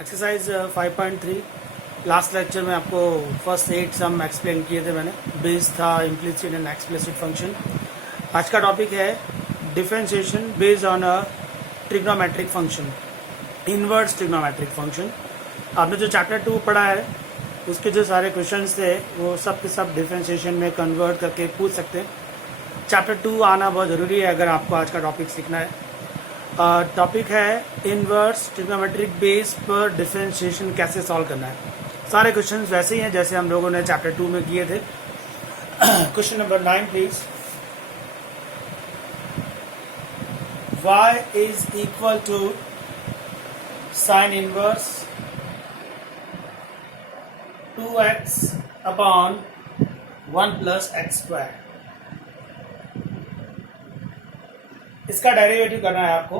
Exercise 5.3 last lecture में आपको first 8 सम explain किए थे मैंने। बेस था इम्प्लिसिट एंड एक्सप्लिसिट फंक्शन। आज का टॉपिक है differentiation based on a trigonometric function, inverse trigonometric function. आपने जो चैप्टर 2 पढ़ा है उसके जो सारे क्वेश्चंस थे वो सब के सब डिफरेंशिएशन में कन्वर्ट करके पूछ सकते हैं। चैप्टर 2 आना बहुत ज़रूरी है अगर आपको आज का टॉपिक सीखना है। टॉपिक है इनवर्स ट्रिग्नोमेट्रिक बेस पर डिफरेंशिएशन कैसे सॉल्व करना है। सारे क्वेश्चंस वैसे ही हैं जैसे हम लोगों ने चैप्टर 2 में किए थे। Question number 9 please. y is equal to sin inverse 2x upon 1 plus x square। इसका डेरिवेटिव करना है आपको।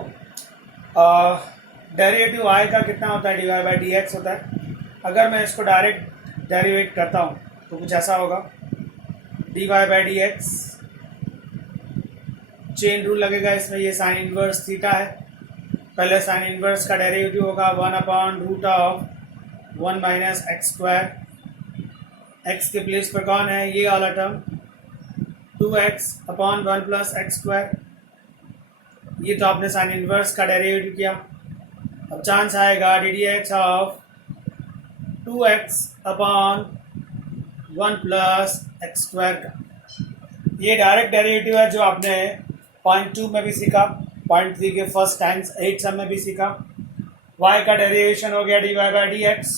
डेरिवेटिव y का कितना होता है, dy बाई डी एक्स होता है। अगर मैं इसको डायरेक्ट डेरिवेट करता हूँ तो कुछ ऐसा होगा, dy by d x, chain rule लगेगा इसमें, ये साइन इनवर्स थीटा है। पहले साइन इनवर्स का डेरिवेटिव होगा 1 upon root of 1 minus x square. X के प्लेस पर कौन है, ये वाला term 2x upon 1 plus x square. ये तो आपने साइन इनवर्स का डेरिवेटिव किया। अब चांस आएगा D d x of 2x upon 1 plus x square का। ये डायरेक्ट डेरिवेटिव है जो आपने पॉइंट 2 में भी सीखा, पॉइंट 3 के फर्स्ट टाइम्स 8 सम में भी सीखा। y का डेरिवेशन हो गया d y by d x.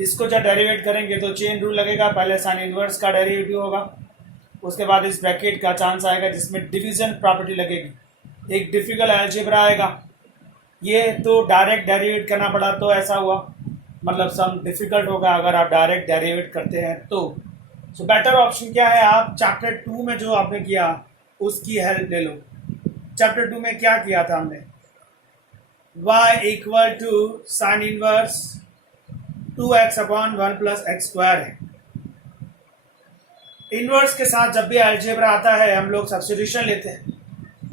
इसको जब डेरिवेट करेंगे तो चेन रूल लगेगा, पहले साइन इनवर्स का डेरिवेटिव होगा, उसके बाद इस ब्रैकेट का चांस आएगा जिसमें डिवीजन प्रॉपर्टी लगेगी। एक डिफिकल्ट अलजेब्रा आएगा, ये तो डायरेक्ट डेरिवेट करना पड़ा तो ऐसा हुआ, मतलब सम डिफिकल्ट होगा अगर आप डायरेक्ट डेरिवेट करते हैं तो। सो बेटर ऑप्शन क्या है, आप चैप्टर 2 में जो आपने किया उसकी हेल्प ले लो। चैप्टर 2 में क्या किया था हमने, y equal to sine inverse 2x upon 1 plus x square है। इनवर्स के साथ जब भी अलजेब्रा आता है हम लोग सब्स्टिट्यूशन लेते हैं,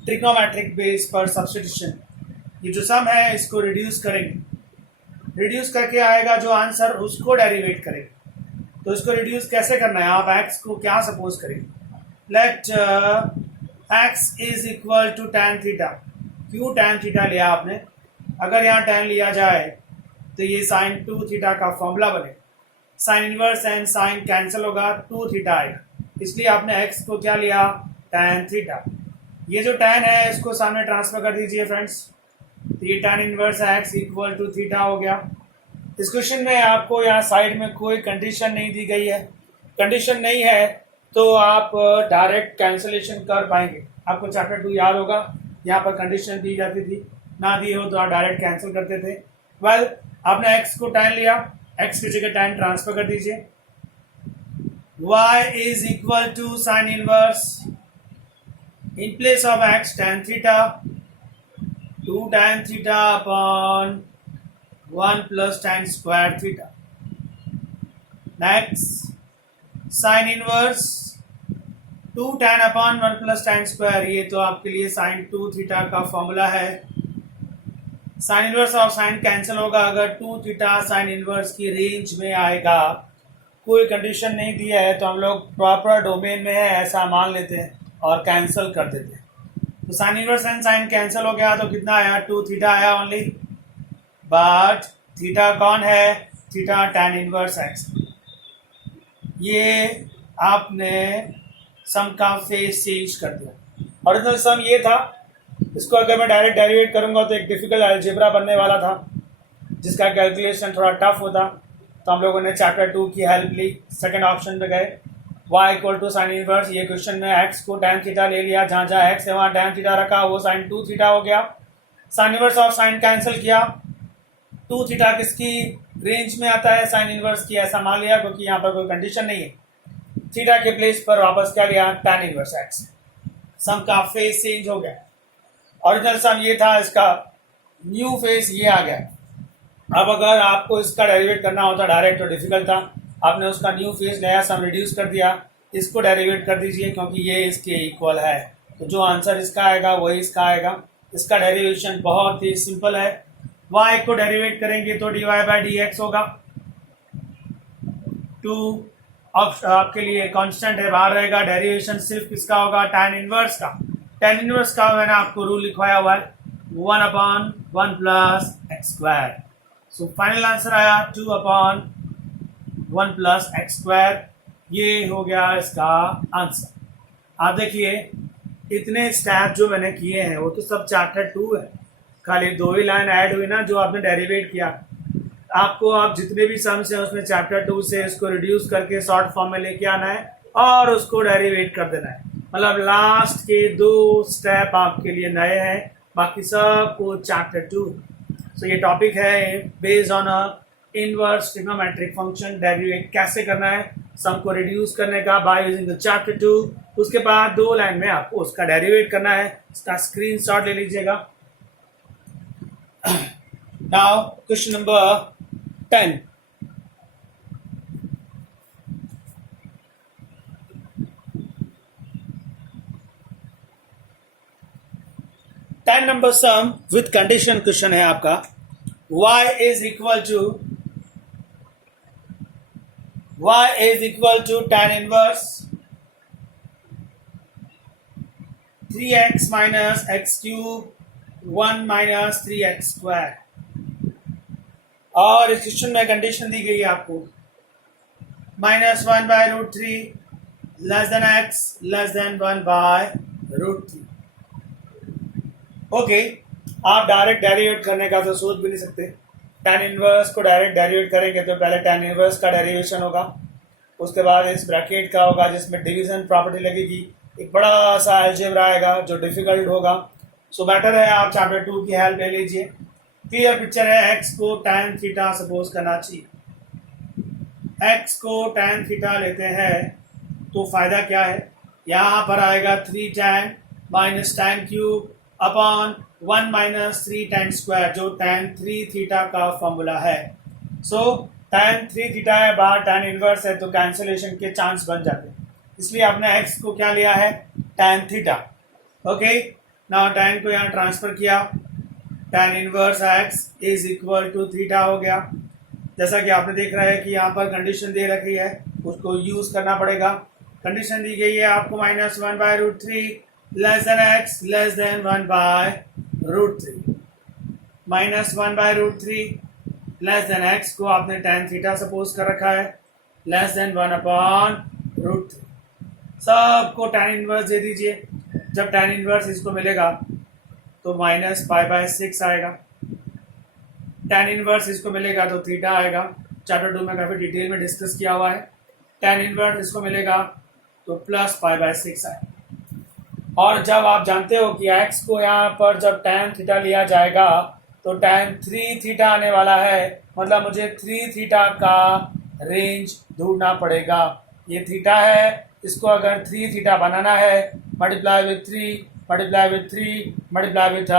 ट्रिग्नोमेट्रिक बेस पर सब्स्टिट्यूशन। ये जो सम है इसको रिड्यूस करेंगे, रिड्यूस करके आएगा जो आंसर उसको डेरिवेट करेंगे। तो इसको रिड्यूस कैसे करना है, आप x को क्या सपोज करेंगे, let x is equal to tan theta. क्यों tan थीटा लिया आपने, अगर यहाँ tan लिया जाए तो ये sin 2 थीटा का फॉर्मूला बने, sine inverse and sine cancel होगा, 2 थीटा आएगा, इसलिए आपने x को क्या लिया, tan थीटा। ये जो tan है इसको सामने ट्रांसफर कर दीजिए फ्रेंड्स, तो ये tan inverse x equal to theta हो गया। इस क्वेश्चन में आपको यहाँ साइड में कोई कंडीशन नहीं दी गई है, कंडीशन नहीं है तो आप डायरेक्ट कैंसिलेशन कर पाएंगे। आपको चैप्टर 2 याद होगा, यहाँ पर कंडीशन दी जाती थी, ना दी हो तो आप डायरेक्ट कैंसिल करते थे। वेल आपने x को tan लिया, x की जगह tan ट्रांसफर कर दीजिए। y is equal to sine inverse, in place of x tan theta 2 tan theta upon 1 plus tan square theta। Next sin inverse 2 tan upon 1 plus tan square, ये तो आपके लिए sin 2 theta का formula है। Sine inverse और sign cancel होगा अगर 2 theta sine inverse की रेंज में आएगा। कोई कंडीशन नहीं दिया है तो हम लोग प्रॉपर डोमेन में है ऐसा मान लेते हैं और कैंसिल कर देते हैं। तो sine inverse and sine cancel हो गया तो कितना आया, 2 थीटा आया ओनली, बट थीटा कौन है, थीटा tan इनवर्स x। ये आपने सम का फेस चेंज कर दिया। ओरिजिनल सम ये था, इसको अगर मैं डायरेक्ट डेरिवेट करूंगा तो एक डिफिकल्ट अलजेब्रा बनने वाला था जिसका कैलकुलेशन थोड़ा टफ होता, तो हम लोगों ने चैप्टर 2 की हेल्प ली, सेकेंड ऑप्शन पे गए, y equal to sine inverse. ये क्वेश्चन में x को tan थीटा ले लिया, जहाँ जहाँ x है वहाँ tan थीटा रखा, वो sin 2 थीटा हो गया। साइन इनवर्स और साइन कैंसिल किया, 2 थीटा किसकी रेंज में आता है, साइन इनवर्स की, ऐसा मान लिया क्योंकि यहाँ पर कोई कंडीशन नहीं है। थीटा के प्लेस पर वापस क्या लिया, tan इनवर्स x। सम का फेस चेंज हो गया। ओरिजिनल सम ये था, इसका न्यू फेस ये आ गया। अब अगर आपको इसका डेरिवेट करना होता डायरेक्ट तो डिफिकल्ट था, आपने उसका न्यू फेस नया सम रिड्यूस कर दिया, इसको डेरिवेट कर दीजिए क्योंकि ये इसके इक्वल है, तो जो आंसर इसका आएगा वही इसका आएगा। इसका डेरिवेशन बहुत ही सिंपल है, y को डेरिवेट करेंगे तो dy बाई डी एक्स होगा। 2 आपके लिए कांस्टेंट है, बाहर रहेगा। डेरिवेशन सिर्फ किसका होगा? tan इनवर्स का। tan इनवर्स का मैंने आपको रूल लिखवाया हुआ है 1/1 plus x square. So final answer आया 2/1 प्लस एक्स स्क्वायर। ये हो गया इसका आंसर। आप देखिए इतने स्टेप जो मैंने किए हैं वो तो सब चैप्टर 2 है, खाली 2 ही लाइन ऐड हुई ना जो आपने डेरिवेट किया। आपको आप जितने भी सम्स हैं उसमें चैप्टर 2 से इसको रिड्यूस करके शॉर्ट फॉर्म में लेके आना है और उसको डेरिवेट कर देना है। मतलब लास्ट के 2 स्टेप आपके लिए नए हैं, बाकी सब को चैप्टर 2। सो ये टॉपिक है based on a inverse trigonometric function, derivative कैसे करना है, सम को रिड्यूस करने का बाय यूजिंग द चैप्टर 2। उसके बाद 2 लाइन में आपको उसका डेरिवेट करना है। इसका स्क्रीनशॉट ले लीजिएगा। Now question number 10। Number sum with condition question है आपका। y is equal to tan inverse 3x minus x cube 1 minus 3x square. और इस क्वेश्चन में कंडीशन दी गई है आपको -1/√3 less than x less then 1/√3। Okay, आप डायरेक्ट डेरिवेट करने का तो सोच भी नहीं सकते। tan इनवर्स को डायरेक्ट डेरिवेट करेंगे तो पहले tan इनवर्स का डेरिवेशन होगा, उसके बाद इस ब्रैकेट का होगा जिसमें डिवीजन प्रॉपर्टी लगेगी। एक बड़ा सा अलजेब्रा आएगा जो डिफिकल्ट होगा। सो बेटर है आप चैप्टर 2 की हेल्प ले लीजिए। क्लियर पिक्चर है। x को tan थीटा सपोज करना चाहिए। x को tan थीटा लेते हैं तो फायदा क्या है? यहाँ पर आएगा 3 tan minus tan cube upon 1 minus 3 tan square, जो tan 3 थीटा का फॉर्मूला है। सो tan 3 थीटा है, बाहर tan इनवर्स है तो कैंसिलेशन के चांस बन जाते हैं, इसलिए आपने x को क्या लिया है? tan theta. Okay, now tan को यहाँ ट्रांसफर किया, tan inverse x is equal to theta हो गया। जैसा कि आपने देख रहा है कि यहाँ पर कंडीशन दे रखी है, उसको यूज करना पड़ेगा। कंडीशन दी गई है आपको -1/√3 less than x less then 1/√3। -1/√3 less than x को आपने tan थीटा सपोज कर रखा है, लेस देन 1/√3। सबको tan इनवर्स दे दीजिए। जब tan इनवर्स इसको मिलेगा तो -π/6 आएगा। tan इनवर्स इसको मिलेगा तो थीटा आएगा। चैप्टर 2 में काफ़ी डिटेल में डिस्कस किया हुआ है। tan इनवर्स इसको मिलेगा तो +π/6 आएगा। और जब आप जानते हो कि x को यहाँ पर जब tan थीटा लिया जाएगा तो tan 3 थीटा आने वाला है, मतलब मुझे 3 थीटा का रेंज ढूंढना पड़ेगा। ये थीटा है, इसको अगर 3 थीटा बनाना है multiply with 3 multiply with 3 multiply with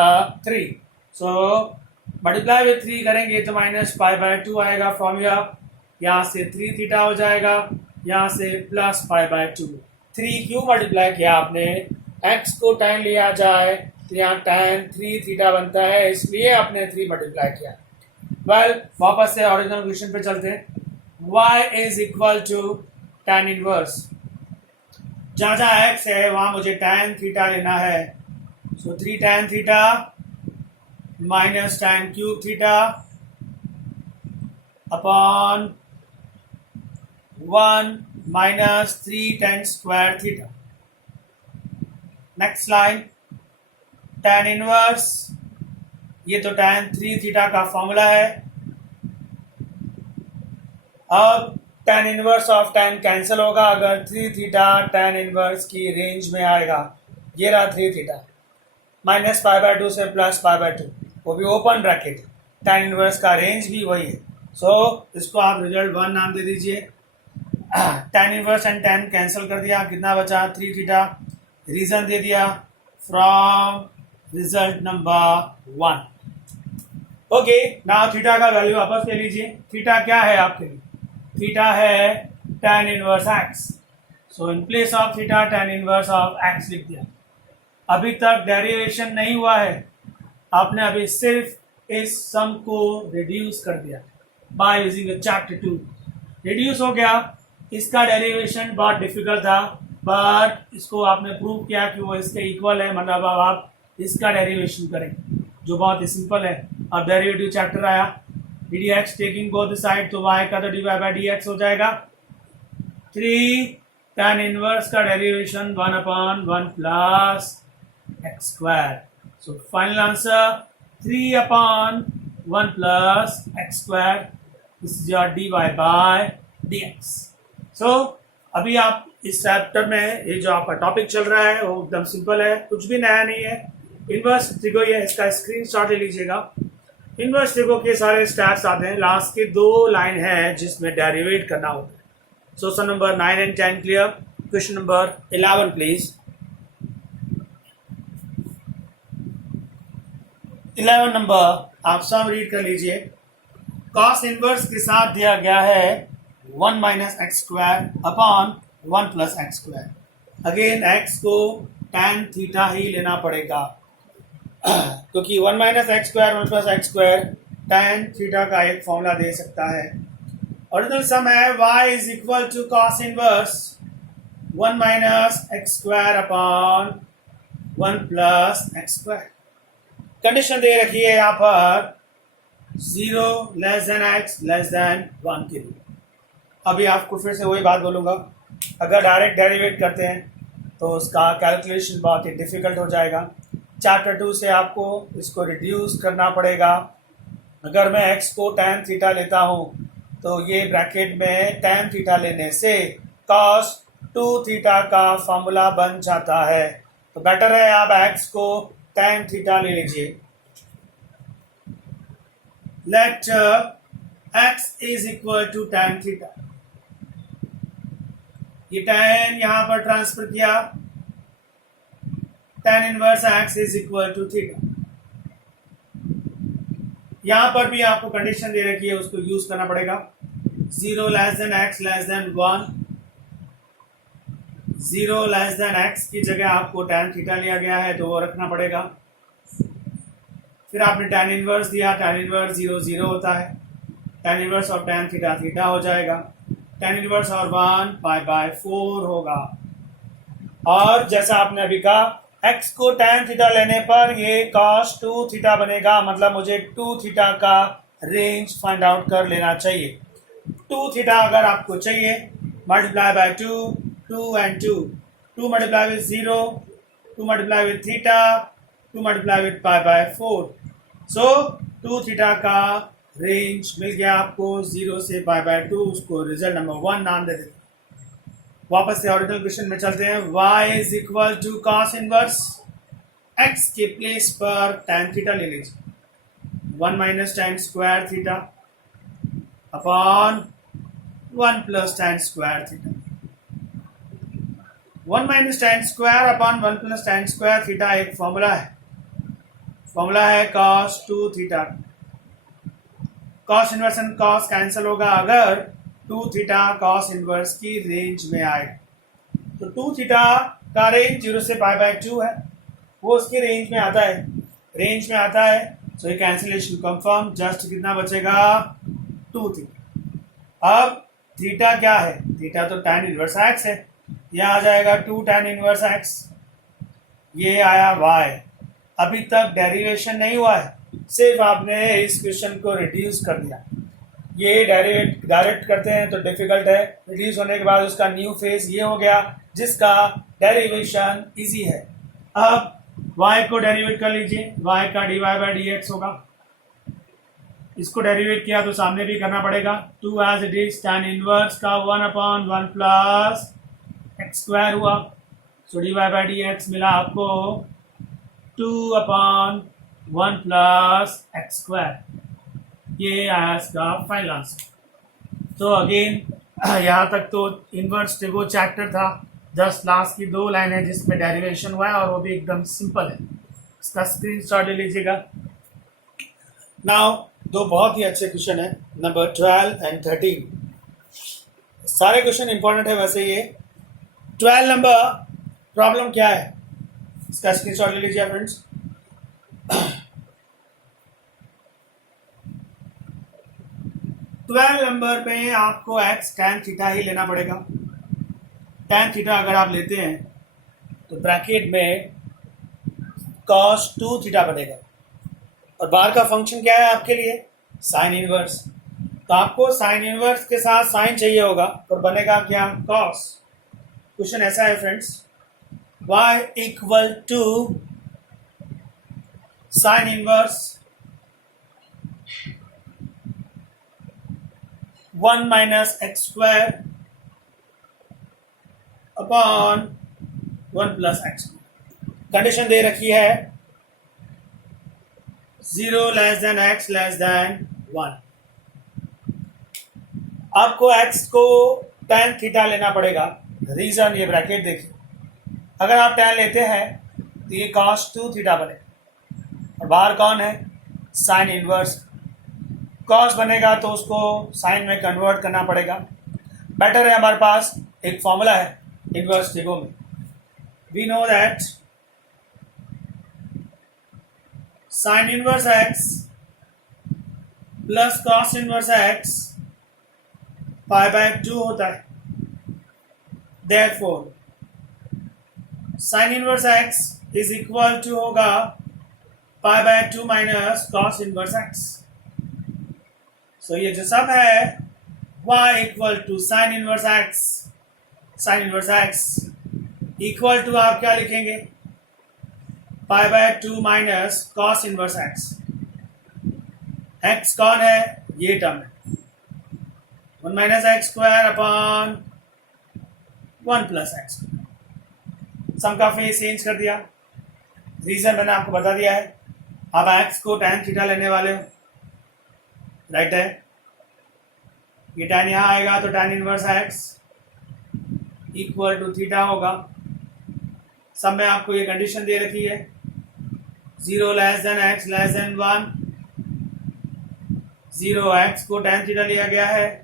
3। So multiply with 3 करेंगे तो -π/2 आएगा फॉर्मूला। यहाँ से 3 थीटा हो जाएगा, यहाँ से +π/2। 3 क्यों मल्टीप्लाई किया आपने? x को tan लिया जाए तो यहाँ tan 3 थीटा बनता है, इसलिए आपने 3 मल्टीप्लाई किया। वेल, वापस से ओरिजिनल क्वेश्चन पे चलते हैं। y is equal to tan inverse, जहाँ जहाँ x है वहाँ मुझे tan थीटा लेना है। सो 3 tan theta minus tan cube theta upon 1 minus 3 tan square theta. Next line tan inverse, ये तो tan 3 थीटा का फॉर्मूला है। अब tan inverse of tan cancel होगा अगर 3 थीटा tan इनवर्स की रेंज में आएगा। ये रहा 3 थीटा, -π/2 से +π/2, वो भी ओपन ब्रैकेट। tan इनवर्स का रेंज भी वही है। सो इसको आप रिजल्ट 1 नाम दे दीजिए। tan inverse and tan cancel कर दिया, कितना बचा? 3 थीटा। रीजन दे दिया from result number 1। Okay, now theta का वैल्यू वापस ले लीजिए। थीटा क्या है आपके लिए? थीटा है tan inverse x। So in place of theta tan inverse of x लिख दिया। अभी तक डेरिवेशन नहीं हुआ है, आपने अभी सिर्फ इस सम को रिड्यूस कर दिया बाय यूजिंग चैप्टर 2। रिड्यूस हो गया, इसका डेरिवेशन बहुत डिफिकल्ट था, बट इसको आपने प्रूव किया कि वो इसके इक्वल है, मतलब अब आप इसका डेरिवेशन करें जो बहुत ही सिंपल है। अब डेरिवेटिव चैप्टर आया, d d x taking both side, तो वाई का तो d y by d x हो जाएगा। 3 tan इनवर्स का derivation 1/1 plus x square. So final answer 3/1 plus x square, this is your d y by d x. So अभी आप इस chapter में ये जो आपका टॉपिक चल रहा है वो एकदम सिंपल है, कुछ भी नया नहीं है। इनवर्स ट्रिगो, ये इसका स्क्रीनशॉट ले लीजिएगा। इनवर्स ट्रिगो के सारे स्टेप्स आते हैं, लास्ट के 2 लाइन है जिसमें डेरिवेट करना होता है। So sum number 9 and 10 clear. Question number 11 please. 11 number आप सब रीड कर लीजिए। कॉस इनवर्स के साथ दिया गया है 1 minus x square upon 1 plus x square. Again x को tan थीटा ही लेना पड़ेगा क्योंकि 1 minus x square 1 plus x square tan theta का एक फॉर्मूला दे सकता है। ओरिजिनल सम है y is equal to cos inverse 1 minus x square upon 1 plus x square. Condition दे रखी है यहाँ पर 0 less than x less than 1 के लिए। अभी आपको फिर से वही बात बोलूँगा, अगर डायरेक्ट डेरिवेट करते हैं तो उसका कैलकुलेशन बहुत ही डिफिकल्ट हो जाएगा। चैप्टर 2 से आपको इसको रिड्यूस करना पड़ेगा। अगर मैं x को tan थीटा लेता हूँ तो ये ब्रैकेट में tan थीटा लेने से cos 2 थीटा का फॉर्मूला बन जाता है, तो बेटर है आप x को tan थीटा ले लीजिए। Let x is equal to tan theta, ये tan यहां पर ट्रांसफर किया, tan inverse x is equal to theta. यहां पर भी आपको कंडीशन दे रखी है, उसको यूज करना पड़ेगा। 0 less than x less than 1, 0 less than x की जगह आपको tan थीटा लिया गया है तो वो रखना पड़ेगा। फिर आपने tan इनवर्स दिया, tan इनवर्स 0 0 होता है, tan इनवर्स और tan थीटा थीटा हो जाएगा, tan इनवर्स और 1 बाय 4 होगा। और जैसा आपने अभी कहा x को tan थीटा लेने पर ये cos 2 थीटा बनेगा, मतलब मुझे 2 थीटा का रेंज फाइंड आउट कर लेना चाहिए। 2 थीटा अगर आपको चाहिए, multiply by 2, 2 and 2, 2 multiply with 0, 2 multiply with theta, 2 multiply with pi by 4। So 2 theta का रेंज मिल गया आपको 0 से पाई बाय 2, उसको रिजल्ट नंबर 1 नाम दे देते। वापस से ओरिजिनल क्वेश्चन में चलते हैं। y is equal to cos inverse x के प्लेस पर tan थीटा ले लीजिए, 1 minus tan square theta upon 1 plus tan square theta. 1 minus tan square upon 1 plus tan square theta एक फॉर्मूला है, फॉर्मूला है cos 2 theta. cos inverse and cos cancel होगा अगर 2 theta cos inverse की range में आए, तो 2 थीटा का रेंज 0 से पाई बाय 2 है, वो उसके रेंज में आता है, रेंज में आता है। सो ये कैंसिलेशन कंफर्म, जस्ट कितना बचेगा 2 थीटा। अब थीटा क्या है, थीटा तो tan इनवर्स x है, यह आ जाएगा 2 tan इनवर्स x, ये आया y। अभी तक डेरिवेशन नहीं हुआ है, सिर्फ आपने इस क्वेश्चन को रिड्यूस कर दिया। ये डायरेक्ट करते हैं तो डिफिकल्ट है, रिड्यूस होने के बाद उसका न्यू फेज ये हो गया जिसका डेरिवेशन इजी है। अब y को डेरिवेट कर लीजिए, y का dy बाई डी एक्स होगा, इसको डेरिवेट किया तो सामने भी करना पड़ेगा। 2 as it is tan inverse का 1/1 प्लस एक्स स्क्वायर हुआ, so dy by d x मिला आपको 2/1 प्लस एक्स स्क्वायर, ये आया इसका फाइनल आंसर। तो अगेन यहाँ तक तो इनवर्स ट्रिगो चैप्टर था, 10 लास्ट की 2 लाइन है जिसमें डेरिवेशन हुआ है और वो भी एकदम सिंपल है, इसका स्क्रीनशॉट ले लीजिएगा। नाउ 2 बहुत ही अच्छे क्वेश्चन है, नंबर 12 and 13। सारे क्वेश्चन इंपॉर्टेंट है वैसे। ये 12 नंबर प्रॉब्लम क्या है, इसका स्क्रीनशॉट ले लीजिए फ्रेंड्स। 12 नंबर पे आपको एक्स tan थीटा ही लेना पड़ेगा। tan थीटा अगर आप लेते हैं तो ब्रैकेट में cos 2 थीटा बनेगा और बाहर का फंक्शन क्या है आपके लिए, साइन इनवर्स। तो आपको साइन इनवर्स के साथ साइन चाहिए होगा और बनेगा क्या, cos। क्वेश्चन ऐसा है friends, y equal to sine inverse 1 minus x square upon 1 plus x. Condition दे रखी है 0 less than x less than 1। आपको x को tan थीटा लेना पड़ेगा। रीजन ये ब्रैकेट देखिए, अगर आप tan लेते हैं तो ये cos 2 थीटा बनेगा और बाहर कौन है, साइन इनवर्स। cos बनेगा तो उसको साइन में कन्वर्ट करना पड़ेगा। बेटर है हमारे पास एक फॉर्मूला है इनवर्स देखो में, we know that sine inverse x plus cos inverse x pi by 2 होता है। Therefore, sine inverse x is equal to होगा pi by 2 minus cos inverse x। So ये जो सब है y equal to sine inverse x, sine inverse x equal to आप क्या लिखेंगे, pi by 2 minus cos inverse x। x कौन है, ये टर्म है 1 minus x square upon 1 plus x. Sum का फेस चेंज कर दिया, रीजन मैंने आपको बता दिया है। आप एक्स को tan थीटा लेने वाले हो, राइट है। ये tan यहाँ आएगा तो tan inverse x equal to theta होगा। सब में आपको ये कंडीशन दे रखी है 0 less than x less than 1। 0 x को tan थीटा लिया गया है,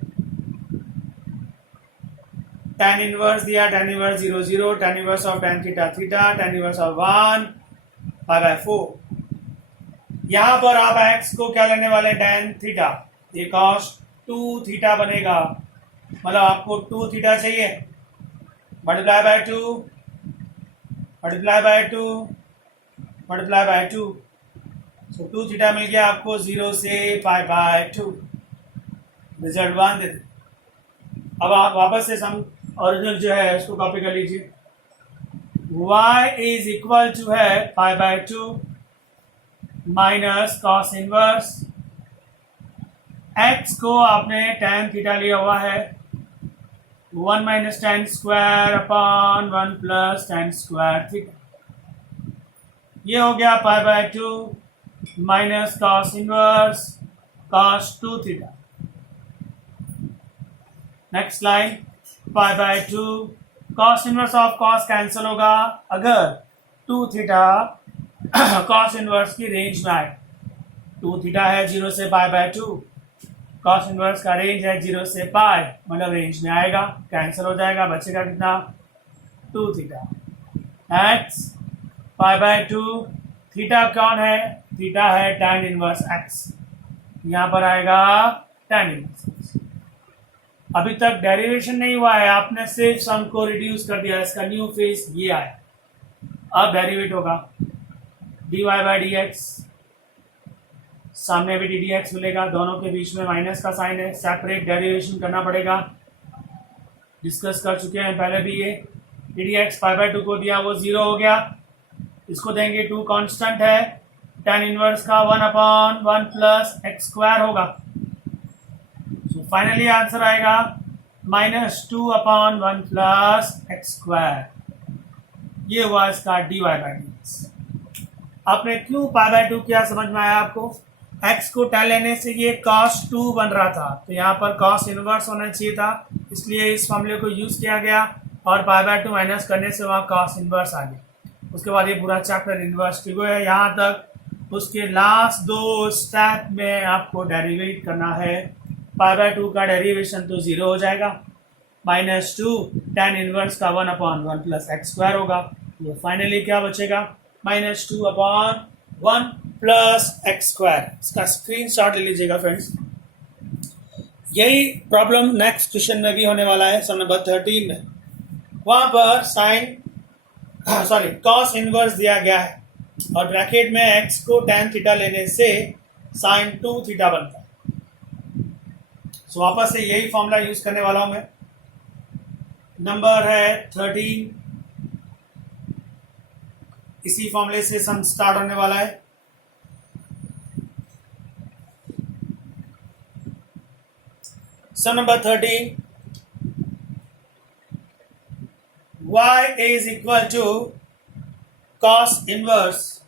tan इनवर्स दिया, tan inverse 0 0, tan inverse of tan theta theta, tan inverse of 1 pi by 4। यहां पर आप x को क्या लेने वाले, tan थीटा, ये cos 2 थीटा बनेगा। मतलब आपको 2 थीटा चाहिए, multiply by 2 multiply by 2 multiply by 2। So 2 theta मिल गया आपको 0 से पाई बाय 2। रिजल्ट 1 दे दे। अब आप वापस से सम ओरिजिनल जो है उसको कॉपी कर लीजिए। y इज इक्वल टू है पाई by 2 minus cos inverse x को आपने tan थीटा लिया हुआ है 1 minus tan square upon 1 plus tan square theta. ये हो गया पाई by 2 minus cos inverse cos 2 theta. Next line pi by 2 cos inverse of cos cancel होगा अगर 2 थीटा cos इनवर्स की रेंज में आए। 2 थीटा है 0 से पाई बाय 2, cos इनवर्स का रेंज है 0 से पाई, मतलब रेंज में आएगा, कैंसिल हो जाएगा, बचेगा कितना 2 theta. X pi by 2, theta कौन है, थीटा है tan इनवर्स x, यहाँ पर आएगा tan इनवर्स x। अभी तक डेरिवेशन नहीं हुआ है, आपने सिर्फ सम को रिड्यूस कर दिया, इसका न्यू फेस ये आया। अब डेरिवेट होगा dy बाई डी एक्स, सामने भी डी डी एक्स मिलेगा, दोनों के बीच में माइनस का साइन है, सेपरेट डेरिवेशन करना पड़ेगा। डिस्कस कर चुके हैं पहले भी ये। D d x pi by 2 को दिया वो 0 हो गया, इसको देंगे 2 कांस्टेंट है, tan इनवर्स का 1 अपॉन 1 प्लस एक्स स्क्वायर होगा। फाइनली आंसर आएगा -2 अपॉन 1 प्लस एक्स स्क्वायर। ये हुआ इसका dy बाई डी एक्स। आपने क्यों पाई बाय 2 किया, समझ में आया आपको। x को tan लेने से ये cos 2 बन रहा था, तो यहाँ पर cos इनवर्स होना चाहिए था, इसलिए इस फॉर्मूले को यूज किया गया और पाई बाय 2 माइनस करने से वहाँ cos इनवर्स आ गया। उसके बाद ये पूरा चैप्टर इनवर्स ठीक है यहाँ तक। उसके लास्ट 2 स्टेप में आपको डेरिवेट करना है। पाई बाय 2 का डेरिवेशन तो 0 हो जाएगा, -2 tan इनवर्स का 1 अपॉन 1 प्लस एक्स स्क्वायर होगा। ये फाइनली क्या बचेगा, -2 अपॉन 1 प्लस एक्स स्क्वायर। इसका स्क्रीनशॉट ले लीजिएगा फ्रेंड्स। यही प्रॉब्लम नेक्स्ट क्वेश्चन में भी होने वाला है, सम नंबर 13 में। वहां पर साइन कॉस इनवर्स दिया गया है और ब्रैकेट में x को tan थीटा लेने से साइन 2 थीटा बनता है। सो वापस से यही फॉर्मूला यूज करने वाला हूं मैं। नंबर है 13, इसी फॉर्मूले से सम स्टार्ट होने वाला है। सम number 13, y is equal to cos inverse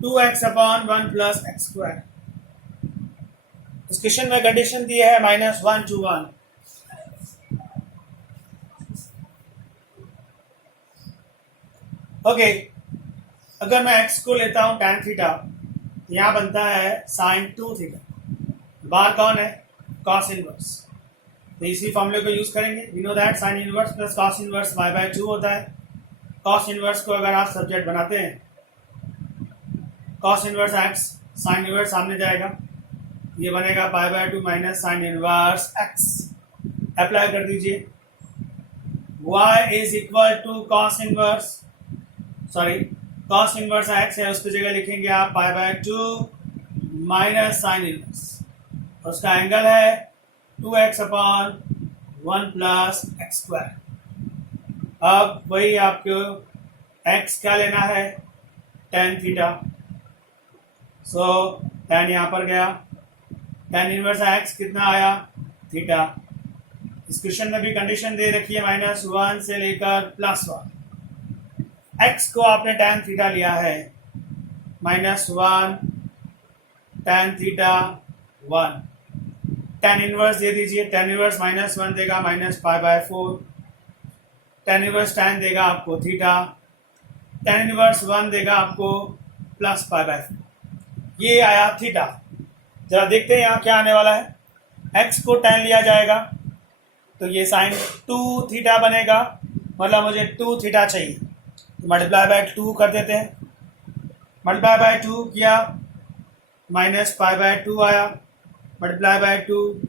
2x upon 1 plus x square। इस क्वेश्चन में कंडीशन दी है -1 to 1। ओके, अगर मैं x को लेता हूं tan थीटा तो यहां बनता है sin 2 थीटा। बाहर कौन है? cos inverse. तो इसी फॉर्मूले को यूज करेंगे। We know that sin inverse plus cos inverse y/2 होता है। cos इनवर्स को अगर आप सब्जेक्ट बनाते हैं, cos inverse x, sin inverse सामने जाएगा, ये बनेगा π/2 minus sin inverse x। Apply कर दीजिए। y is equal to cos inverse x है, उसकी जगह लिखेंगे आप π/2 माइनस sin इनवर्स, उसका एंगल है 2x upon 1 plus x square. अब वही आपको x क्या लेना है? tan theta. सो tan यहां पर गया, tan इनवर्स x कितना आया? थीटा। इस क्वेश्चन में भी कंडीशन दे रखी है -1 से लेकर +1। x को आपने tan थीटा लिया है, -1 tan थीटा 1। tan इनवर्स दे दीजिए। tan इनवर्स -1 देगा -π/4। tan इनवर्स tan देगा आपको थीटा। tan इनवर्स 1 देगा आपको +π/4। ये आया थीटा। जरा देखते हैं यहाँ क्या आने वाला है। x को tan लिया जाएगा तो ये sin 2 थीटा बनेगा, मतलब मुझे 2 थीटा चाहिए, तो ×2 कर देते हैं। ×2 किया, -π/2 आया, ×2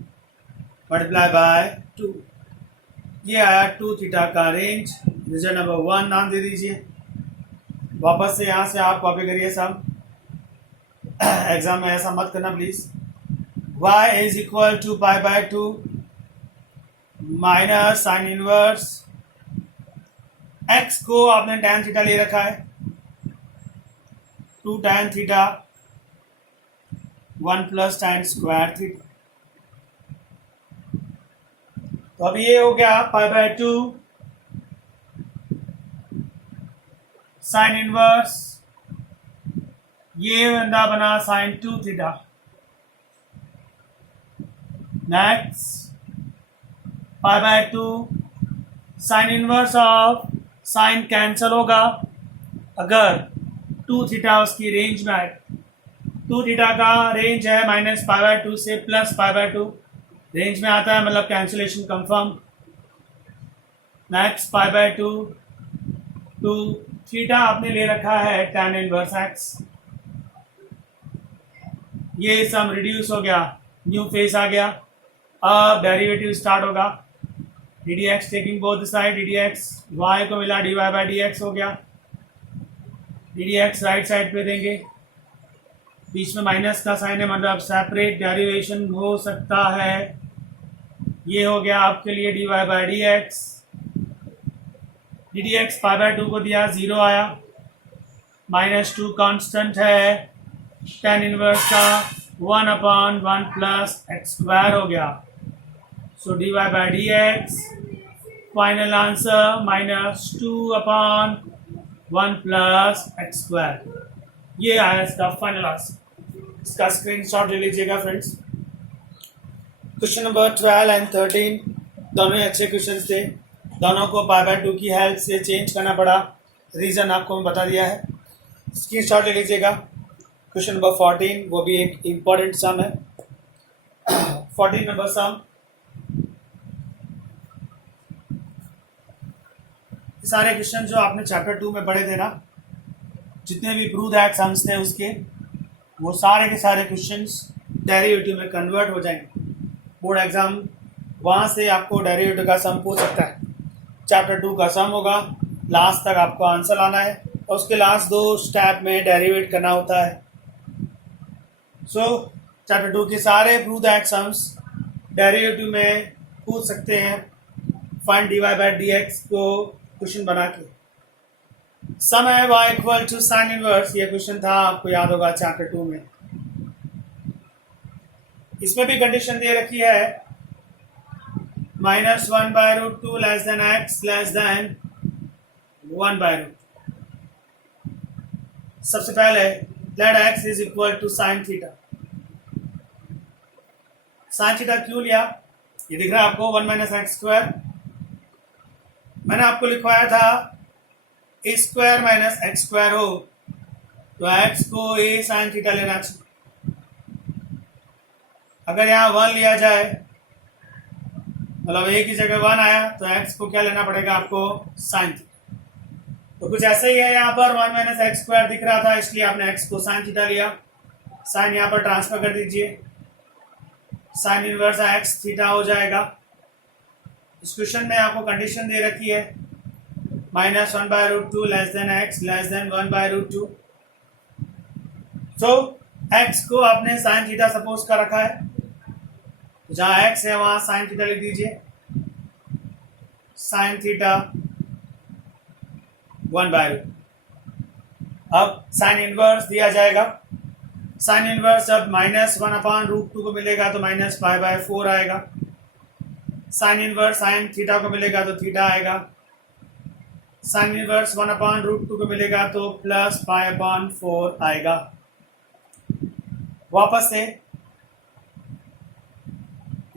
ये आया 2 थीटा का रेंज। रिजल्ट नंबर 1 नाम दे दीजिए। वापस से यहाँ से आप कॉपी करिए सब, एग्जाम में ऐसा मत करना please. y is equal to π/2 minus sine inverse x को आपने tan थीटा ले रखा है, 2 tan theta 1 plus tan square theta. तो अब ये हो गया π/2 साइन इनवर्स, ये बना sin 2 theta. Next π/2 sine inverse of sine cancel होगा अगर 2 थीटा उसकी रेंज में आए। 2 थीटा का रेंज है -π/2 से +π/2, रेंज में आता है, मतलब कैंसिलेशन कंफर्म। नेक्स्ट π/2 2 थीटा आपने ले रखा है tan इनवर्स x। ये सम रिड्यूस हो गया, न्यू फेस आ गया। अब डेरिवेटिव स्टार्ट होगा। ddx taking both side, ddx y को मिला dy/dx हो गया। ddx राइट साइड पे देंगे, बीच में माइनस का साइन है, मतलब सेपरेट डेरिवेशन हो सकता है। ये हो गया आपके लिए dy/dx। ddx π/2 को दिया, 0 आया, -2 कांस्टेंट है, tan इनवर्स का 1/1 प्लस एक्स स्क्वायर हो गया। सो dy/dx final answer -2/1 plus x square. ये आया इसका फाइनल आंसर। इसका स्क्रीनशॉट ले लीजिएगा फ्रेंड्स। क्वेश्चन नंबर 12 एंड 13 दोनों ही अच्छे क्वेश्चन थे, दोनों को π/2 की हेल्प से चेंज करना पड़ा, रीज़न आपको मैं बता दिया है। स्क्रीनशॉट ले लीजिएगा। क्वेश्चन नंबर 14 वो भी एक इम्पॉर्टेंट सम है। 14 नंबर सम, सारे क्वेश्चन जो आपने चैप्टर 2 में पढ़े थे ना, जितने भी प्रूव दैट सम्स थे उसके, वो सारे के सारे क्वेश्चंस डेरिवेटिव में कन्वर्ट हो जाएंगे। बोर्ड एग्जाम वहाँ से आपको डेरिवेटिव का सम पूछ सकता है। चैप्टर 2 का सम होगा, लास्ट तक आपको आंसर लाना है और उसके लास्ट 2 स्टेप में डेरिवेट करना होता है। सो चैप्टर 2 के सारे प्रूव दैट सम्स डेरिवेटिव में पूछ सकते हैं। फाइंड dy बाय dx को क्वेश्चन बना के। सम है y equal to sine inverse, ये क्वेश्चन था, आपको याद होगा चैप्टर 2 में। इसमें भी कंडीशन दे रखी है -1/√2 less than x less than 1/√2। सबसे पहले let x is equal to sine theta. Sine theta क्यों लिया, ये दिख रहा है आपको 1 - x²। मैंने आपको लिखवाया था a² - x² हो तो x को a साइन थीटा लेना चाहिए। अगर यहाँ 1 लिया जाए, मतलब a की जगह 1 आया, तो x को क्या लेना पड़ेगा आपको, साइन थीटा। तो कुछ ऐसा ही है, यहाँ पर 1 - x² दिख रहा था, इसलिए आपने x को साइन थीटा लिया। साइन यहाँ पर ट्रांसफर कर दीजिए, साइन इनवर्स x थीटा हो जाएगा। इस क्वेश्चन में आपको कंडीशन दे रखी है -1/√2 less than x less than 1/√2। तो x को आपने साइन थीटा सपोज कर रखा है, जहां x है वहां साइन थीटा लिख दीजिए। Sine theta 1/√2। अब साइन इनवर्स दिया जाएगा। साइन इनवर्स जब -1/√2 को मिलेगा तो -π/4 आएगा। साइन इनवर्स साइन थीटा को मिलेगा तो थीटा आएगा। साइन इनवर्स 1/√2 को मिलेगा तो +π/4 आएगा। वापस से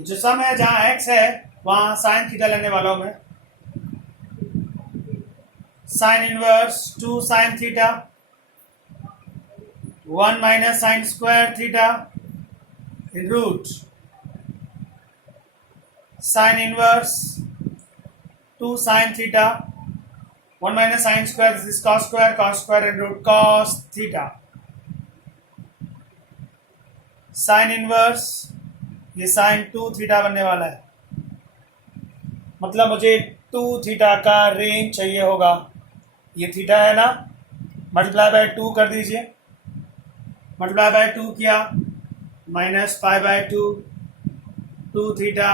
जो सम है, जहां x है वहां साइन थीटा लेने वाला हूं मैं। Sine inverse 2 sine theta 1 - sin² theta in root sine inverse 2 sine theta 1 - sin², this is cos² in root cos theta. Sine inverse ये साइन 2 थीटा बनने वाला है, मतलब मुझे 2 थीटा का रेंज चाहिए होगा। ये थीटा है ना, मल्टीप्लाई बाय 2 कर दीजिए। मल्टीप्लाई बाय 2 किया, -π/2 2 थीटा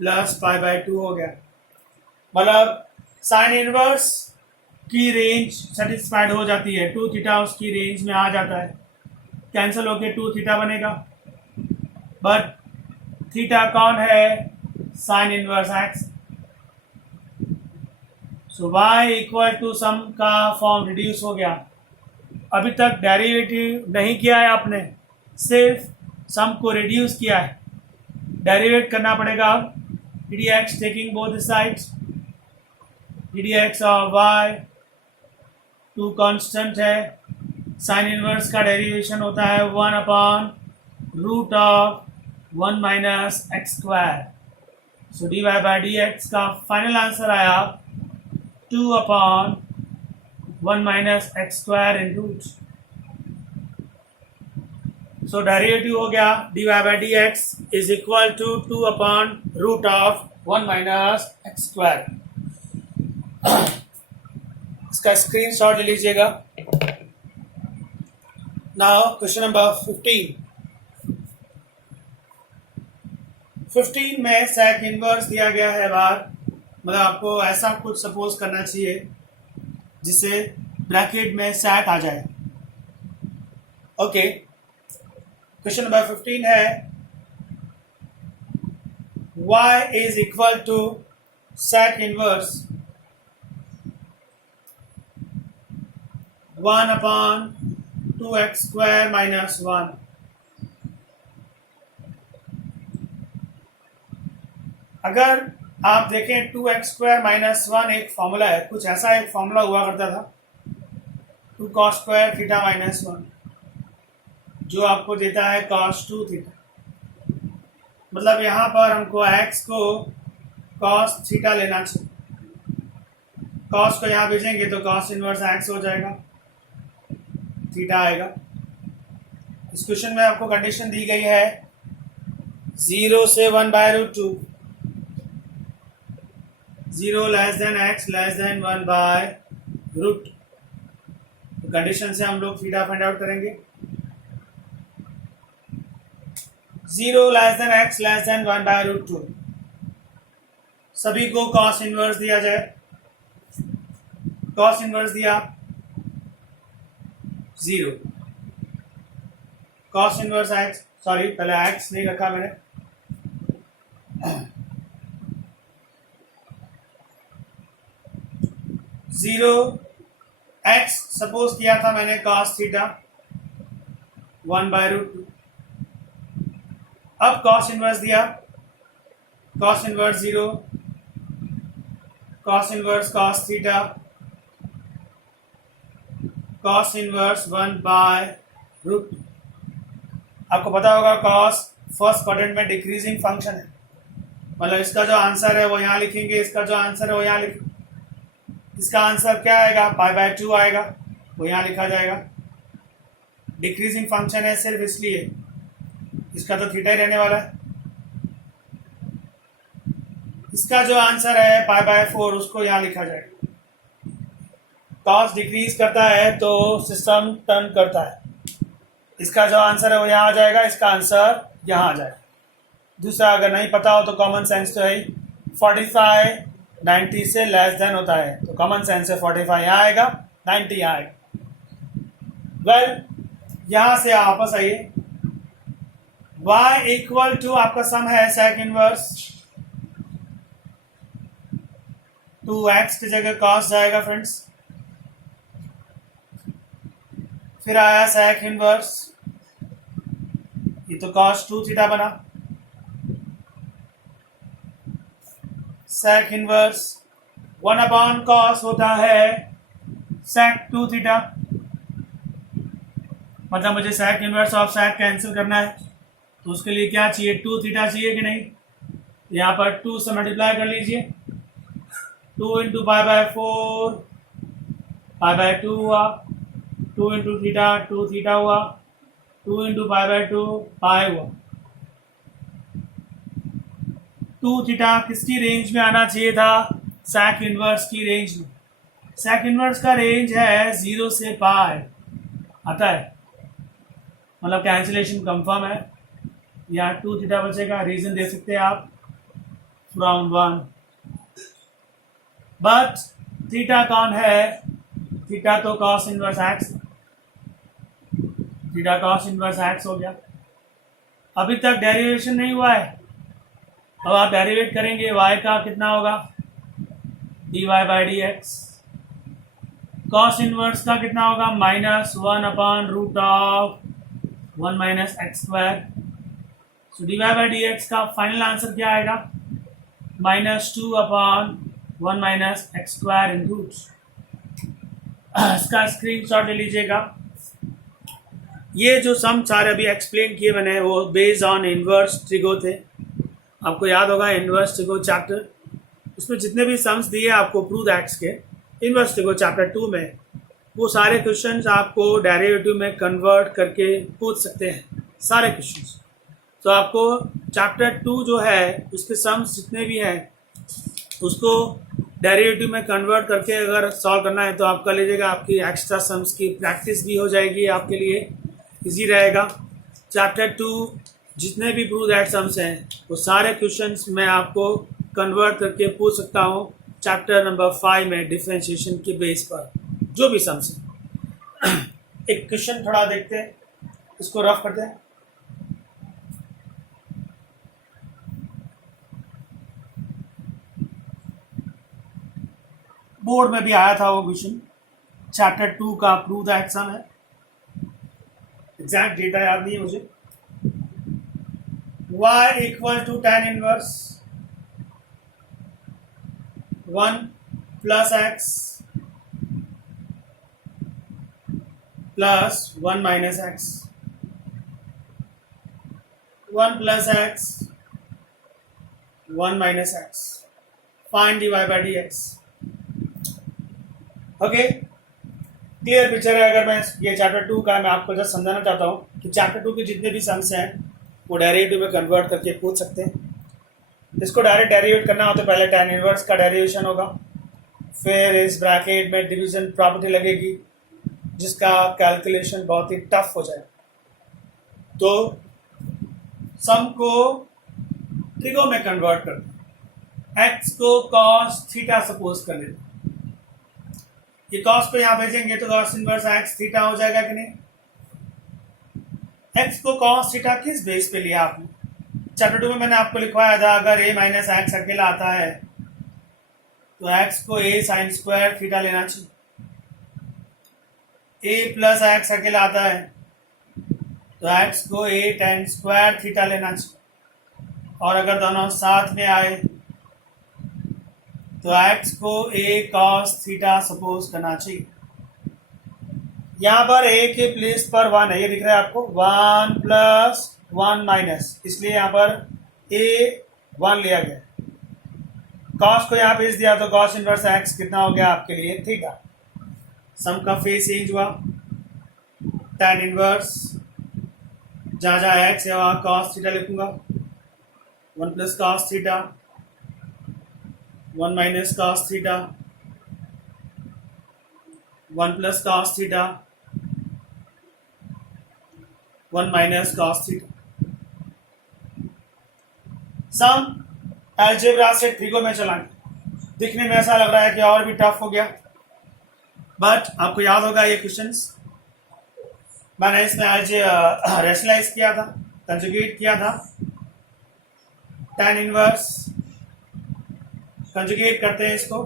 +π/2 हो गया। मतलब साइन इनवर्स की रेंज सेटिस्फाइड हो जाती है, 2 थीटा उसकी रेंज में आ जाता है। कैंसिल होके 2 थीटा बनेगा, बट थीटा कौन है, sine inverse x। So y equal to sum का फॉर्म रिड्यूस हो गया। अभी तक डेरिवेटिव नहीं किया है आपने, सिर्फ सम को रिड्यूस किया है। डेरिवेट करना पड़ेगा अब। dx taking both sides, dx of y 2 constant है। साइन इनवर्स का डेरिवेशन होता है 1/√1 - x²। So dy by dx का फाइनल आंसर आया 2/1 - x² इन रूट। सो डेरिवेटिव हो गया dy by dx is equal to 2/√1 - x²। इसका स्क्रीनशॉट ले लीजिएगा। नाउ क्वेश्चन नंबर 15 में सेक इनवर्स दिया गया है बार, मतलब आपको ऐसा कुछ सपोज करना चाहिए जिससे ब्रैकेट में सेक आ जाए। ओके, क्वेश्चन नंबर 15 है y is equal to sec inverse 1/2x² - 1। अगर आप देखें 2x² - 1 एक फॉर्मूला है, कुछ ऐसा एक फॉर्मूला हुआ करता था 2 cos² थीटा -1, जो आपको देता है cos 2 थीटा। मतलब यहाँ पर हमको x को cos थीटा लेना चाहिए। cos को यहाँ भेजेंगे तो cos इनवर्स x हो जाएगा, थीटा आएगा। इस क्वेश्चन में आपको कंडीशन दी गई है 0 से 1/√2, 0 less than x less than 1/√2। तो कंडीशन से हम लोग थीटा फाइंड आउट करेंगे। 0 less than x less than 1/√2, सभी को कॉस इनवर्स दिया जाए। कॉस इनवर्स दिया 0, कॉस इनवर्स x, सॉरी पहले x नहीं रखा मैंने, जीरो x सपोज किया था मैंने कॉस थीटा 1/√2। अब कॉस इनवर्स दिया, cos inverse 0, cos inverse cos theta, cos inverse 1/√2। आपको पता होगा कॉस फर्स्ट क्वाड्रेंट में डिक्रीजिंग फंक्शन है, मतलब इसका जो आंसर है वो यहाँ लिखेंगे, इसका जो आंसर है वो यहाँ लिखेंगे। इसका आंसर क्या आएगा, π/2 आएगा, वो यहाँ लिखा जाएगा। डिक्रीजिंग फंक्शन है सिर्फ इसलिए, इसका तो थीटा ही रहने वाला है। इसका जो आंसर है π/4, उसको यहाँ लिखा जाएगा। कॉस डिक्रीज करता है तो सिस्टम टर्न करता है। इसका जो आंसर है वो यहाँ आ जाएगा, इसका आंसर यहाँ आ जाएगा। दूसरा अगर नहीं पता हो तो कॉमन सेंस तो है ही, 45 90 से लेस देन होता है, तो कॉमन सेंस से 45 यहाँ आएगा, 90 यहाँ आएगा। वेल यहाँ से वापस आइए, y = आपका सम है sec इनवर्स 2x की जगह cos जाएगा फ्रेंड्स, फिर आया sec इनवर्स, ये तो cos 2 थीटा बना, sec इनवर्स 1/cos होता है sec 2 थीटा, मतलब मुझे sec inverse of sec cancel करना है, तो उसके लिए क्या चाहिए, 2 थीटा चाहिए कि नहीं। यहाँ पर 2 से मल्टीप्लाई कर लीजिए, 2 × π/4 π/2 हुआ, 2 × थीटा 2 थीटा हुआ, 2 × π/2 पाई हुआ। 2 थीटा किसकी रेंज में आना चाहिए था, sec इनवर्स की रेंज में। sec इनवर्स का रेंज है 0 से पाई आता है, मतलब कैंसिलेशन कंफर्म है। यहाँ 2 थीटा बचेगा, रीजन दे सकते हैं आप फ्रॉम 1, बट थीटा कौन है, थीटा तो cos inverse x, theta cos inverse x हो गया। अभी तक डेरिवेशन नहीं हुआ है, अब आप डेरिवेट करेंगे, y का कितना होगा, dy/dx, cos इनवर्स का कितना होगा, -1/√1 - x²। सो dy/dx का फाइनल आंसर क्या आएगा, -2/1 - x² इन रूट्स। इसका स्क्रीनशॉट ले लीजिएगा। ये जो सम सारे अभी एक्सप्लेन किए मैंने वो बेस्ड ऑन इनवर्स ट्रिगो थे। आपको याद होगा इनवर्स ट्रिगो चैप्टर, उसमें जितने भी सम्स दिए आपको प्रूव एक्स के, इनवर्स ट्रिगो चैप्टर 2 में वो सारे क्वेश्चंस आपको डेरिवेटिव में कन्वर्ट करके पूछ सकते हैं, सारे क्वेश्चंस। तो आपको चैप्टर 2 जो है उसके सम्स जितने भी हैं उसको डेरिवेटिव में कन्वर्ट करके अगर सॉल्व करना है तो आप कर लीजिएगा, आपकी एक्स्ट्रा सम्स की प्रैक्टिस भी हो जाएगी, आपके लिए इजी रहेगा। चैप्टर 2 जितने भी प्रूव दैट सम्स हैं वो सारे क्वेश्चंस मैं आपको कन्वर्ट करके पूछ सकता हूँ चैप्टर नंबर 5 में डिफरेंशिएशन के बेस पर जो भी सम्स हैं। एक क्वेश्चन थोड़ा देखते हैं, इसको रफ करते हैं। बोर्ड में भी आया था वो क्वेश्चन, चैप्टर 2 का प्रूव दैट सम है, एग्जैक्ट डेटा याद नहीं है मुझे। y = tan inverse 1 + x + 1 - x, 1 + x 1 - x, find dy/dx। Okay, clear picture है। अगर मैं ये चैप्टर 2 का मैं आपको जस्ट समझाना चाहता हूँ कि चैप्टर 2 के जितने भी सम्स हैं वो डेरिवेटिव में कन्वर्ट करके पूछ सकते हैं। इसको डायरेक्ट डेरिवेट करना हो तो पहले tan इनवर्स का डेरिवेशन होगा, फिर इस ब्रैकेट में डिवीजन प्रॉपर्टी लगेगी जिसका कैलकुलेशन बहुत ही टफ हो जाए। तो सम को ट्रिगो में कन्वर्ट करते हैं। एक्स को cos थीटा सपोज कर लेते हैं। ये cos को यहाँ भेजेंगे तो cos इनवर्स एक्स थीटा हो जाएगा कि नहीं। एक्स को cos थीटा किस बेस पे लिया आपने? चैप्टर 2 में मैंने आपको लिखवाया था अगर a माइनस एक्स अकेला आता है तो x को a साइन स्क्वायर थीटा लेना चाहिए। a प्लस एक्स अकेला आता है तो x को a टेन स्क्वायर थीटा लेना चाहिए। और अगर दोनों साथ में आए तो x को a cos थीटा सपोज करना चाहिए। यहाँ पर a के प्लेस पर 1 है, ये दिख रहा है आपको, 1 प्लस 1 माइनस, इसलिए यहाँ पर a 1 लिया गया। cos को यहाँ भेज दिया तो cos इनवर्स x कितना हो गया आपके लिए? थीटा। सम का फेस चेंज हुआ, tan इनवर्स जहाँ जहाँ x है वहाँ cos थीटा लिखूंगा, 1 plus cos theta, 1 minus cos theta, 1 plus cos theta, 1 minus cos theta. Sum algebra से ट्रिगो में चलाएंगे। दिखने में ऐसा लग रहा है कि और भी टफ हो गया, बट आपको याद होगा ये क्वेश्चंस मैंने इसमें आज रेशनलाइज किया था, कंजुगेट किया था। tan इनवर्स कंजुगेट करते हैं इसको,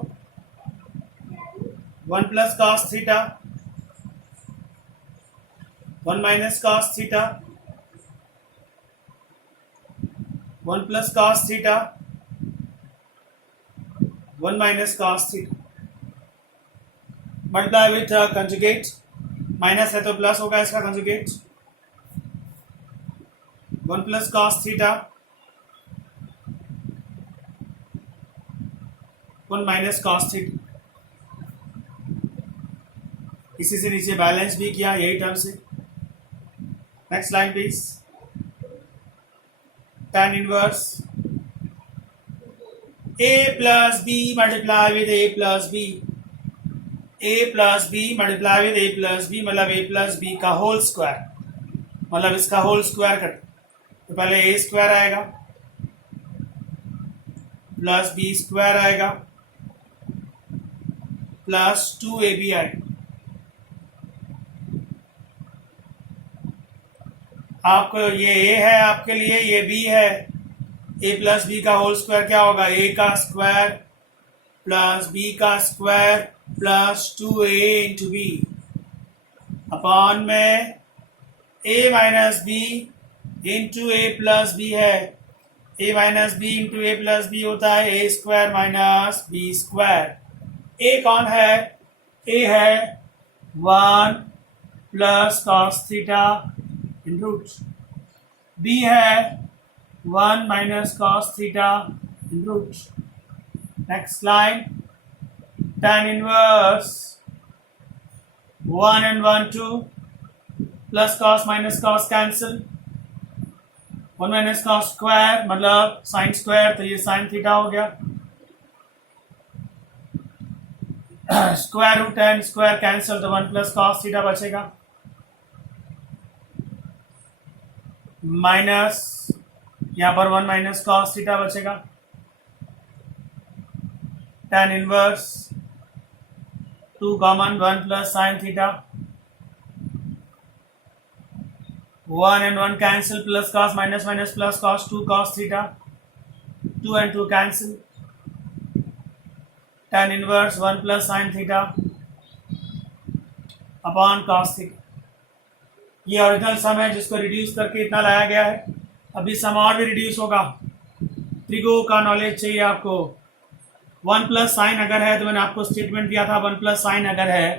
1 plus cos theta, 1 minus cos theta, 1 plus cos theta, 1 minus cos theta, multiply with conjugate, minus है तो प्लस होगा इसका conjugate, 1 plus cos theta, 1 minus cos theta. इसी से नीचे बैलेंस भी किया यही टर्म से। Next line please. tan inverse a plus B multiply with a plus B, a plus B multiply with a plus B, मतलब a प्लस बी का whole square, मतलब इसका होल स्क्वायर कर तो पहले a स्क्वायर आएगा plus b square आएगा plus 2ab आएगा। आपको ये a है आपके लिए, ये b है, a प्लस बी का होल स्क्वायर क्या होगा? a का स्क्वायर प्लस b का square plus 2a into b upon में a minus b into a plus b है। a minus b into a plus b होता है a square minus b square. a कौन है? a है 1 plus cos theta in root, b है 1 minus cos theta in root. Next line, tan inverse 1 and 1 2 plus cos minus cos cancel, 1 minus cos square मतलब sine square, तो ये sine theta हो गया। Square root and square cancel तो 1 plus cos theta बचेगा, minus यहाँ पर 1 minus cos theta बचेगा। tan inverse 2 common 1 plus sine theta, 1 and 1 cancel plus cos minus minus plus cos 2 cos theta, 2 and 2 cancel, tan inverse 1 plus sine theta upon cos theta. ये original sum है जिसको reduce करके इतना लाया गया है। अभी सम और भी रिड्यूस होगा। ट्रिगो का नॉलेज चाहिए आपको। 1 प्लस साइन अगर है तो मैंने आपको स्टेटमेंट दिया था 1 प्लस साइन अगर है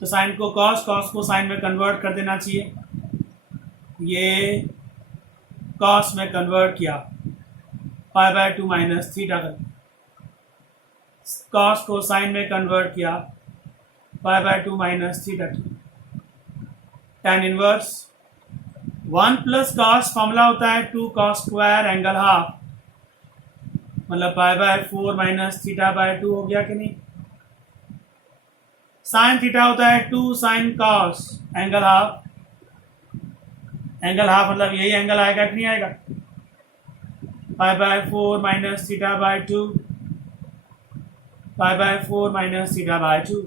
तो साइन को कॉस, कॉस को साइन में कन्वर्ट कर देना चाहिए। ये कॉस में कन्वर्ट किया पाई बाय 2 माइनस थीटा कर, कॉस को साइन में कन्वर्ट किया पाई by 2 minus theta 2। tan inverse 1 plus cos formula होता है 2 कॉस स्क्वायर एंगल हाफ, मतलब pi by 4 minus theta by 2 हो गया कि नहीं। साइन थीटा होता है 2 sine cos angle half, angle half मतलब यही एंगल आएगा कि नहीं आएगा। Pi by 4 minus theta by 2, pi by 4 minus theta by 2।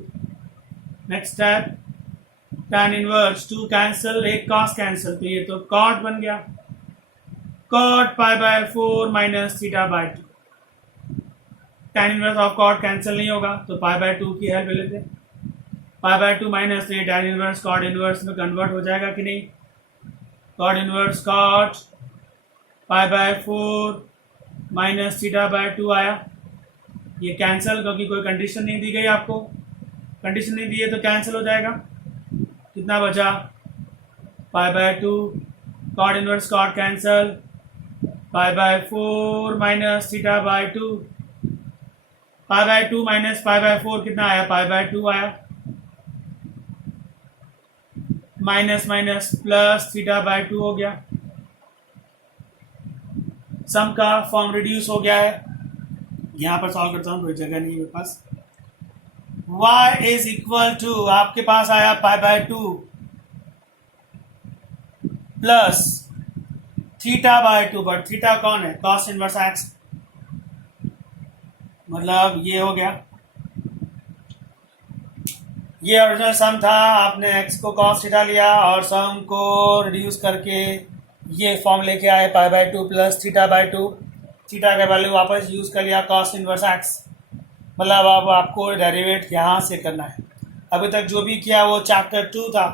Next step tan inverse 2 cancel, एक cos कैंसिल, तो ये तो cot बन गया, cot pi by 4 minus theta by 2। tan inverse of cot cancel नहीं होगा तो पाई बाय 2 की हेल्प लेते हैं। पाई by 2 minus three, tan inverse cot inverse में कन्वर्ट हो जाएगा कि नहीं। cot inverse cot pi by 4 minus theta by 2 आया, ये कैंसिल क्योंकि कोई कंडीशन नहीं दी गई आपको, कंडीशन नहीं दी है तो कैंसिल हो जाएगा। कितना बचा, पाई by 2 cot inverse cot cancel, pi by 4 minus theta by 2, pi by 2 minus pi by 4 कितना आया, पाई बाय 2 आया, minus minus plus theta by 2 हो गया। सम का फॉर्म रिड्यूस हो गया है, यहां पर सॉल्व करता हूं, कोई जगह नहीं है मेरे पास। y इज इक्वल टू, आपके पास आया पाई by 2 plus theta by 2, but theta कौन है, कॉस इनवर्स एक्स, मतलब ये हो गया। ये ओरिजिनल सम था, आपने x को cos थीटा लिया और सम को रिड्यूस करके ये फॉर्म लेके आए पाई by 2 plus theta by 2, theta का वैल्यू वापस यूज कर लिया cos इनवर्स x, मतलब अब आपको डेरिवेट यहाँ से करना है। अभी तक जो भी किया वो चैप्टर 2 था,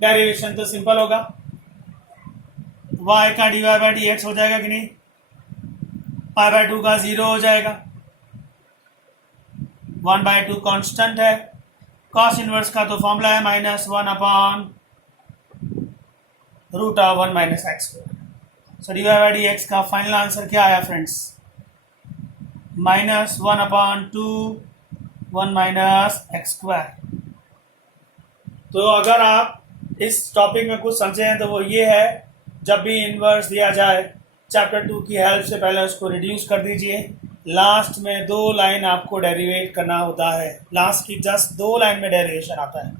डेरिवेशन तो सिंपल होगा, y का dy बाय dx हो जाएगा कि नहीं, पाई बाय 2 का 0 हो जाएगा, 1 बाय 2 कॉन्स्टेंट है, cos इनवर्स का तो फॉर्मूला है minus 1 upon root of 1 minus x square. So d by d x का फाइनल आंसर क्या आया friends, minus 1 upon 2 1 minus x square. तो अगर आप इस टॉपिक में कुछ समझे हैं तो वो ये है, जब भी इनवर्स दिया जाए चैप्टर 2 की हेल्प से पहले उसको रिड्यूस कर दीजिए, लास्ट में 2 लाइन आपको डेरिवेट करना होता है, लास्ट की जस्ट 2 लाइन में डेरिवेशन आता है।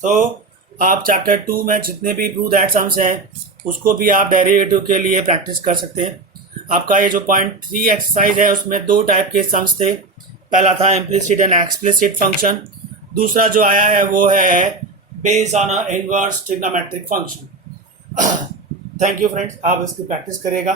तो आप चैप्टर 2 में जितने भी प्रूव दैट सम्स हैं उसको भी आप डेरिवेटिव के लिए प्रैक्टिस कर सकते हैं। आपका ये जो पॉइंट 3 एक्सरसाइज है उसमें 2 टाइप के सम्स थे, पहला था इम्प्लिसिट एंड एक्सप्लिसिट फंक्शन, दूसरा जो आया है वो है based on a inverse trigonometric function. Thank you friends, आप इसकी प्रैक्टिस करिएगा।